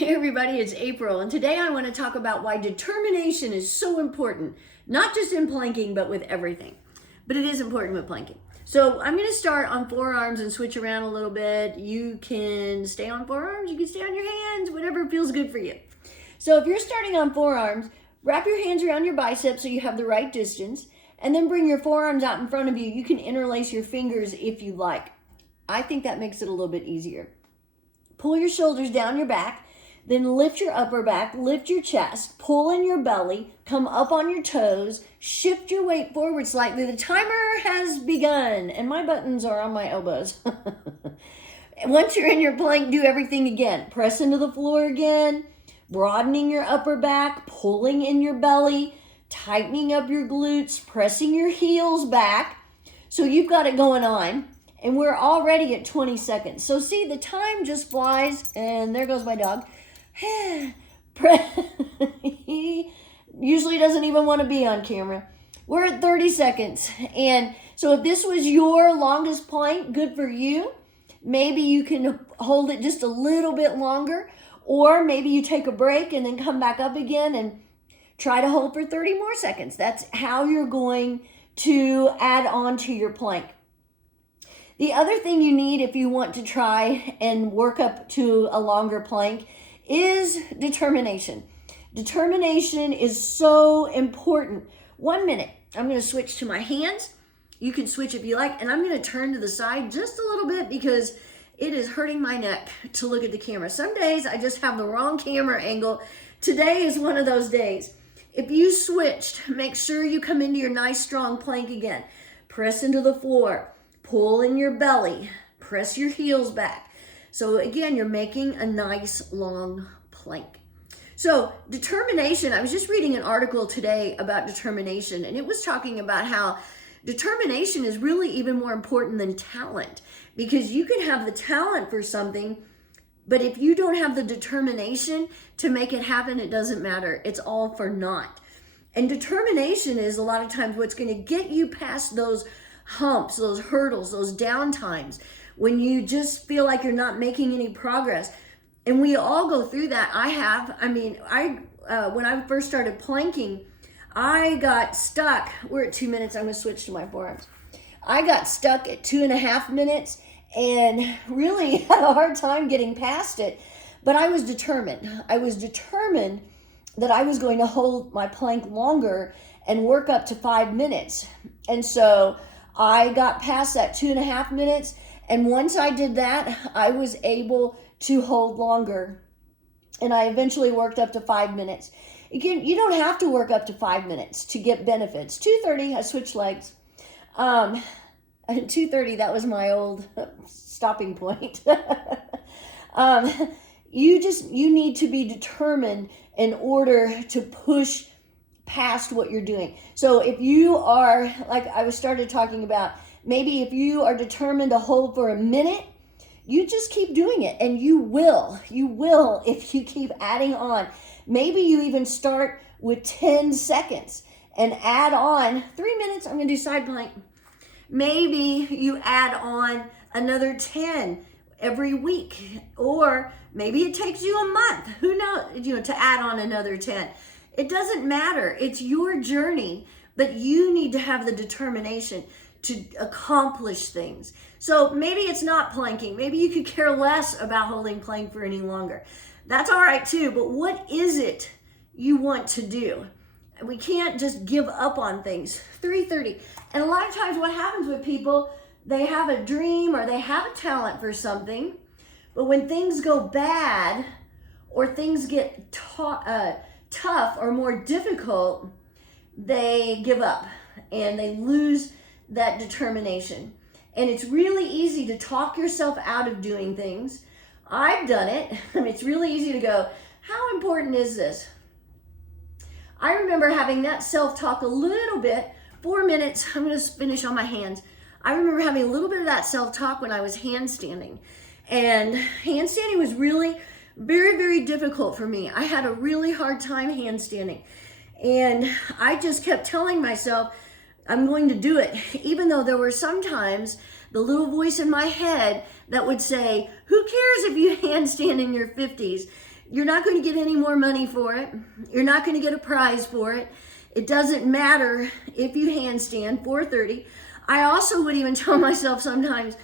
Hey everybody, it's April, and today I want to talk about why determination is so important, not just in planking, but with everything. But it is important with planking. So I'm going to start on forearms and switch around a little bit. You can stay on forearms, you can stay on your hands, whatever feels good for you. So if you're starting on forearms, wrap your hands around your biceps so you have the right distance, and then bring your forearms out in front of you. You can interlace your fingers if you like. I think that makes it a little bit easier. Pull your shoulders down your back. Then lift your upper back, lift your chest, pull in your belly, come up on your toes, shift your weight forward slightly. The timer has begun, and my buttons are on my elbows. Once you're in your plank, do everything again. Press into the floor again, broadening your upper back, pulling in your belly, tightening up your glutes, pressing your heels back. So you've got it going on. And we're already at 20 seconds. So see, the time just flies, and there goes my dog. He usually doesn't even want to be on camera. We're at 30 seconds. And so if this was your longest plank, good for you. Maybe you can hold it just a little bit longer, or maybe you take a break and then come back up again and try to hold for 30 more seconds. That's how you're going to add on to your plank. The other thing you need if you want to try and work up to a longer plank is determination. Determination is so important. 1 minute. I'm going to switch to my hands. You can switch if you like, and I'm going to turn to the side just a little bit because it is hurting my neck to look at the camera. Some days I just have the wrong camera angle. Today is one of those days. If you switched, make sure you come into your nice strong plank again. Press into the floor. Pull in your belly. Press your heels back. So again, you're making a nice long plank. So determination, I was just reading an article today about determination, and it was talking about how determination is really even more important than talent, because you can have the talent for something, but if you don't have the determination to make it happen, it doesn't matter. It's all for naught. And determination is a lot of times what's going to get you past those humps, those hurdles, those down times, when you just feel like you're not making any progress. And we all go through that. When I first started planking, I got stuck. We're at 2 minutes. I'm going to switch to my forearms. I got stuck at 2.5 minutes and really had a hard time getting past it. But I was determined. I was determined that I was going to hold my plank longer and work up to 5 minutes. And so I got past that 2.5 minutes. And once I did that, I was able to hold longer. And I eventually worked up to 5 minutes. Again, you don't have to work up to 5 minutes to get benefits. 2:30, I switched legs. At 2:30, that was my old stopping point. You need to be determined in order to push past what you're doing. So if you are, like I started talking about, maybe if you are determined to hold for a minute, you just keep doing it, and you will if you keep adding on. Maybe you even start with 10 seconds and add on 3 minutes. I'm going to do side plank. Maybe you add on another 10 every week, or maybe it takes you a month. Who knows? To add on another 10. It doesn't matter. It's your journey, but you need to have the determination to accomplish things. So maybe it's not planking. Maybe you could care less about holding plank for any longer. That's all right too, but what is it you want to do? We can't just give up on things. 3:30. And a lot of times what happens with people, they have a dream or they have a talent for something, but when things go bad or things get tough or more difficult, they give up and they lose that determination. And it's really easy to talk yourself out of doing things. I've done it. It's really easy to go, how important is this? I remember having that self-talk a little bit. 4 minutes, I'm going to finish on my hands. I remember having a little bit of that self-talk when I was handstanding. And handstanding was really very, very difficult for me. I had a really hard time handstanding. And I just kept telling myself, I'm going to do it, even though there were sometimes the little voice in my head that would say, who cares if you handstand in your 50s? You're not going to get any more money for it. You're not going to get a prize for it. It doesn't matter if you handstand 4:30. I also would even tell myself sometimes,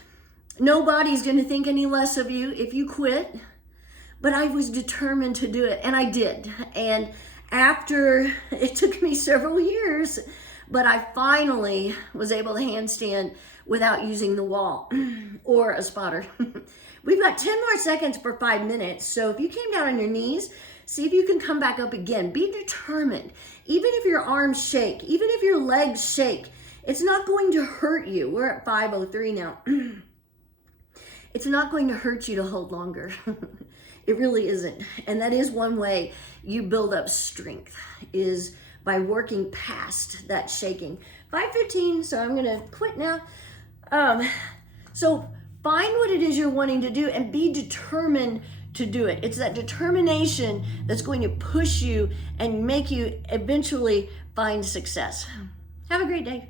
nobody's going to think any less of you if you quit. But I was determined to do it, and I did. And after, it took me several years, but I finally was able to handstand without using the wall or a spotter. We've got 10 more seconds for 5 minutes. So if you came down on your knees, see if you can come back up again. Be determined. Even if your arms shake, even if your legs shake, it's not going to hurt you. We're at 5:03 now. It's not going to hurt you to hold longer. It really isn't. And that is one way you build up strength, is by working past that shaking. 5:15, so I'm gonna quit now. So find what it is you're wanting to do and be determined to do it. It's that determination that's going to push you and make you eventually find success. Have a great day.